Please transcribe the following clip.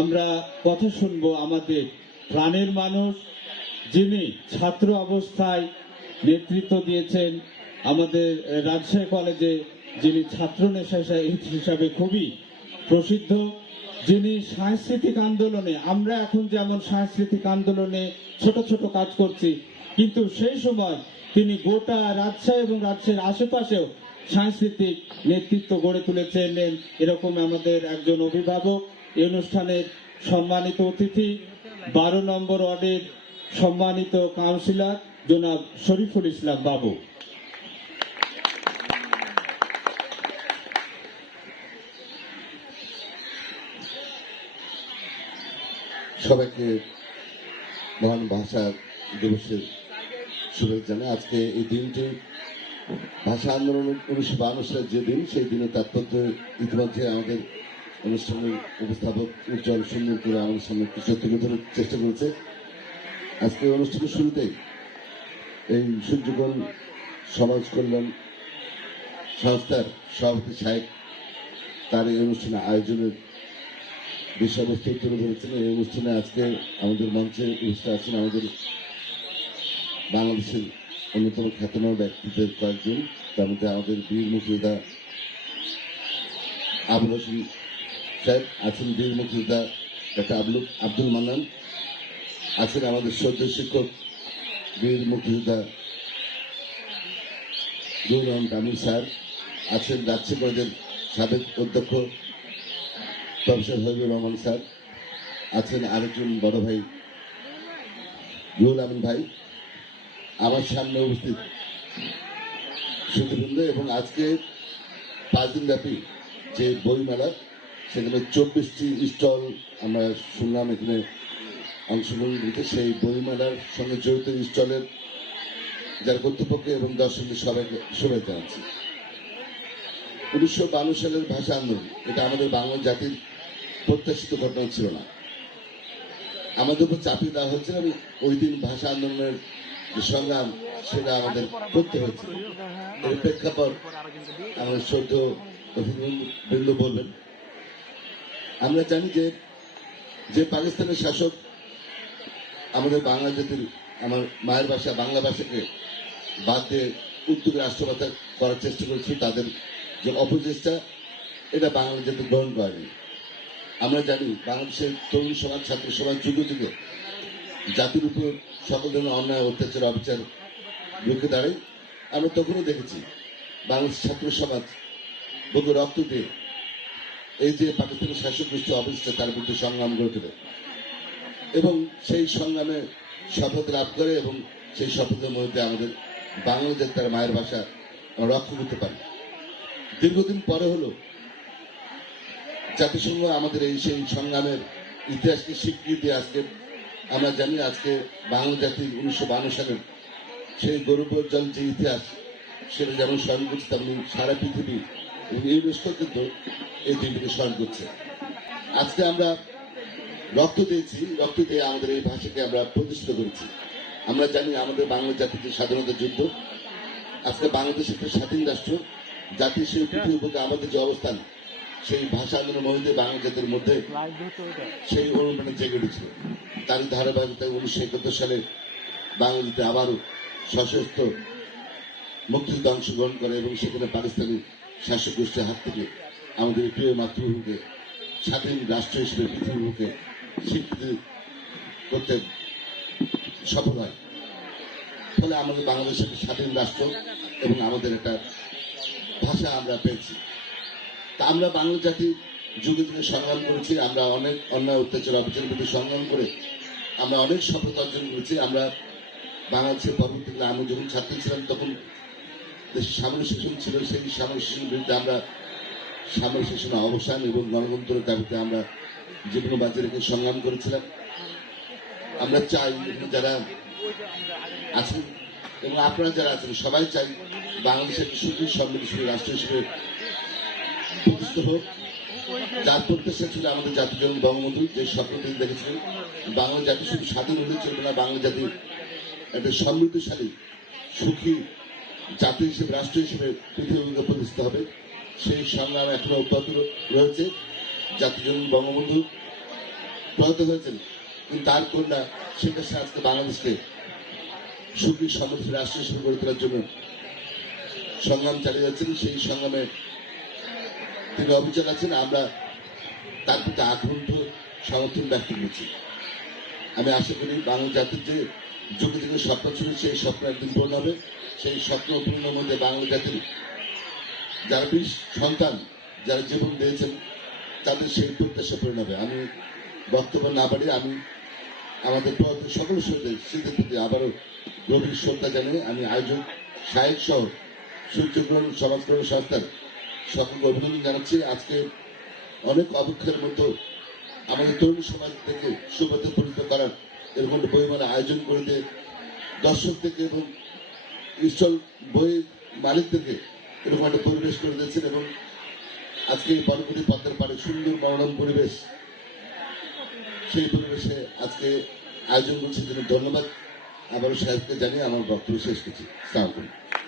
আমরা কথা শুনবো আমাদের প্রাণের মানুষ, যিনি ছাত্র অবস্থায় নেতৃত্ব দিয়েছেন আমাদের রাজশাহী কলেজে, যিনি ছাত্র নেতা হিসাবে খুবই প্রসিদ্ধ, যিনি সাংস্কৃতিক আন্দোলনে, আমরা এখন যেমন সাংস্কৃতিক আন্দোলনে ছোট ছোট কাজ করছি, কিন্তু সেই সময় তিনি গোটা রাজশাহী এবং রাজশাহীর আশেপাশেও সাংস্কৃতিক নেতৃত্ব গড়ে তুলেছেন। এরকম আমাদের একজন অভিভাবক, এই অনুষ্ঠানের সম্মানিত অতিথি 12 নম্বর ওয়ার্ডের সম্মানিত কাউন্সিলর জনাব শরীফুল ইসলাম বাবু। সবাইকে মহান ভাষা দিবসের শুভেচ্ছা জানাই। আজকে এই দিনটি ভাষা আন্দোলন 1952 সালের যে দিন, সেই দিনের তাৎপর্য ইতিমধ্যে আমাদের অনুষ্ঠানের উপস্থাপক উজ্জ্বল সুন্দর করে আমাদের সামনে কিছু তুলে ধরার চেষ্টা করেছে। আজকে অনুষ্ঠানের শুরুতেই এই সূর্যগণ সমাজ কল্যাণ সংস্থার সভাপতি সাহেব তার এই অনুষ্ঠানে আয়োজনের বিষয়বস্তু তুলে ধরেছেন। এই অনুষ্ঠানে আজকে আমাদের মঞ্চে উপস্থিত আছেন আমাদের বাংলাদেশের অন্যতম খ্যাতনামা ব্যক্তিদের কয়েকজন, তার মধ্যে আমাদের বীর মুক্তিযোদ্ধা আবুল হোসেন সাহেব আছেন, বীর মুক্তিযোদ্ধা ডক্টর আব্দুল মান্নান আছেন, আমাদের সদ্য শিক্ষক বীর মুক্তিযোদ্ধা রুহুল রহমান কামিল স্যার আছেন, রাজশাহী কলেজের সাবেক অধ্যক্ষ প্রফেসর হাবিবুর রহমান স্যার আছেন, আরেকজন বড় ভাই রুহুল আমিন ভাই, আমার সামনে উপস্থিত সুধীবৃন্দ। এবং আজকে 5 দিন ব্যাপী যে বইমেলা, সেখানে 24টি স্টল আমরা শুনলাম এখানে অংশগ্রহণ করতে। সেই বইমেলার সঙ্গে জড়িত স্টলের যার কর্তৃপক্ষ এবং দর্শকদের সবাইকে শুভেচ্ছা জানাচ্ছি। 1952 সালের ভাষা আন্দোলন, এটা আমাদের বাংলা জাতির প্রত্যাশিত ঘটনা ছিল না, আমাদের উপর চাপিয়ে দেওয়া হয়েছিল এবং ওই দিন ভাষা আন্দোলনের যে সংগ্রাম সেটা আমাদের করতে হয়েছিল। এর প্রেক্ষাপট আমাদের শ্রদ্ধেয় অতিথিবৃন্দ বলবেন। আমরা জানি যে পাকিস্তানের শাসক আমাদের বাংলা জাতির, আমার মায়ের ভাষা বাংলা ভাষাকে বাদ দিয়ে উর্দুকে রাষ্ট্রভাষা করার চেষ্টা করেছিল, তাদের যে অপচেষ্টা এটা বাংলা জাতি গ্রহণ করেনি। আমরা জানি বাংলাদেশের তরুণ সমাজ, ছাত্র সমাজ যুগে যুগে জাতির উপর সকল ধরনের অন্যায় অত্যাচার অবিচার রুখে দাঁড়ায়। আমরা তখনও দেখেছি বাংলাদেশ ছাত্র সমাজ বহু রক্ত দিয়ে এই যে পাকিস্তানের শাসক গোষ্ঠী অবস্থা তার বিরুদ্ধে সংগ্রাম গড়ে তোলে এবং সেই সংগ্রামে শপথ লাভ করে এবং সেই শপথের মধ্যে আমাদের বাংলা জাতি তার মায়ের ভাষা রক্ষা করতে পারে। দীর্ঘদিন পরে হলো জাতিসংঘ আমাদের এই সেই সংগ্রামের ইতিহাসকে স্বীকৃতি আজকে আমরা জানি। আজকে বাংলা জাতির 1952 সালের সেই গৌরবোজ্জ্বল যে ইতিহাস সেটা যেমন স্মরণ করছে, তেমনি সারা পৃথিবী এবং ইউনেস্কো কিন্তু এই দিনটিকে স্মরণ করছে। আজকে আমরা রক্ত দিয়েছি, রক্ত দিয়ে আমাদের এই ভাষাকে আমরা প্রতিষ্ঠিত করেছি। আমরা জানি আমাদের বাংলা জাতির যে স্বাধীনতা যুদ্ধ, আজকে বাংলাদেশ একটা স্বাধীন রাষ্ট্র, জাতির সেই পৃথিবীর বুকে আমাদের যে অবস্থান, সেই ভাষা আন্দোলনের মধ্যে বাংলা জাতির মধ্যে সেই অনুপ্রেরণা জেগে উঠেছিল। তারই ধারাবাহিকতায় 1971 সালে বাংলা জাতি আবারও সশস্ত্র মুক্তিযুদ্ধে অংশগ্রহণ করে এবং সেখানে পাকিস্তানি শাসক গোষ্ঠীর হাত থেকে আমাদের প্রিয় মাতৃভূমিকে স্বাধীন রাষ্ট্র হিসেবে পৃথিবীর বুকে স্বীকৃতি করতে সফল হয়। ফলে আমাদের বাংলাদেশ একটা স্বাধীন রাষ্ট্র এবং আমাদের একটা ভাষা আমরা পেয়েছি। তা আমরা বাংলা জাতি যুগে যুগে সংগ্রাম করেছি, আমরা অনেক অন্যায় অত্যাচার অবিচারের বিরুদ্ধে সংগ্রাম করে আমরা অনেক সফলতা অর্জন করেছি। আমরা বাংলাদেশের পরবর্তীকালে আমি যখন ছাত্র ছিলাম তখন দেশে সামরিক শাসন ছিল, সেই সামরিক শাসনের বিরুদ্ধে আমরা সামরিক শাসনের অবসান এবং গণতন্ত্রের দাবিতে আমরা জীবন বাজি রেখে সংগ্রাম করেছিলাম। আমরা চাই যারা আছেন এবং আপনারা যারা আছেন সবাই চাই বাংলাদেশের একটি সুখী সমৃদ্ধশীল রাষ্ট্র হিসেবে প্রতিষ্ঠিত হোক, যার প্রত্যাশা ছিল আমাদের জাতির জন্য বঙ্গবন্ধু যে স্বপ্ন তিনি দেখেছিলেন বাংলা জাতি শুধু স্বাধীন হলে চলবে না, বাংলা জাতি একটা সমৃদ্ধশালী সুখী জাতি হিসেবে রাষ্ট্র হিসেবে পৃথিবীতে প্রতিষ্ঠিত হবে। সেই সংগ্রাম এখনো অব্যাহত রয়েছে। জাতির জন্য বঙ্গবন্ধু প্রয়াত হয়েছেন, কিন্তু তার কন্যা শেখ হাসিনা আজকে বাংলাদেশকে সুখী সমৃদ্ধ রাষ্ট্র হিসেবে গড়ে তোলার জন্য সংগ্রাম চালিয়ে যাচ্ছেন। সেই সংগ্রামে তিনি অবিচল আছেন। আমরা তার প্রতি আকুণ্ঠ সমর্থন ব্যক্ত করছি। আমি আশা করি বাংলা জাতির যে যুগে যুগে স্বপ্ন ছিল, সেই স্বপ্ন একদিন পূরণ হবে। সেই স্বপ্ন পূর্ণের মধ্যে বাংলা জাতির যারা বীর সন্তান, যারা জীবন দিয়েছেন, তাদের সেই প্রত্যাশা পূরণ হবে। আমি বক্তব্য না বাড়িয়ে আমি আমাদের প্রয়াত সকল শহীদের স্মৃতির প্রতি আবারও গভীর শ্রদ্ধা জানিয়ে আমি আয়োজক সাহেব সহ সূর্যগ্রহণ সমাজকরণ সংস্থার সকলকে অভিনন্দন জানাচ্ছি। আজকে অনেক অপেক্ষার মতো আমাদের তরুণ সমাজ থেকে সুপথে পরিণত করার এরকম বইমেলা আয়োজন করে দিয়ে দর্শক থেকে এবং স্টল বই মালিকদেরকে এরকম একটা পরিবেশ করে দিয়েছেন এবং আজকে এই বনগুলি পথের পাড়ে সুন্দর মনোরম পরিবেশ, সেই পরিবেশে আজকে আয়োজন করছে জন্য ধন্যবাদ আবারও সাহেবকে জানিয়ে আমার বক্তব্য শেষ করছি। আসসালামু আলাইকুম।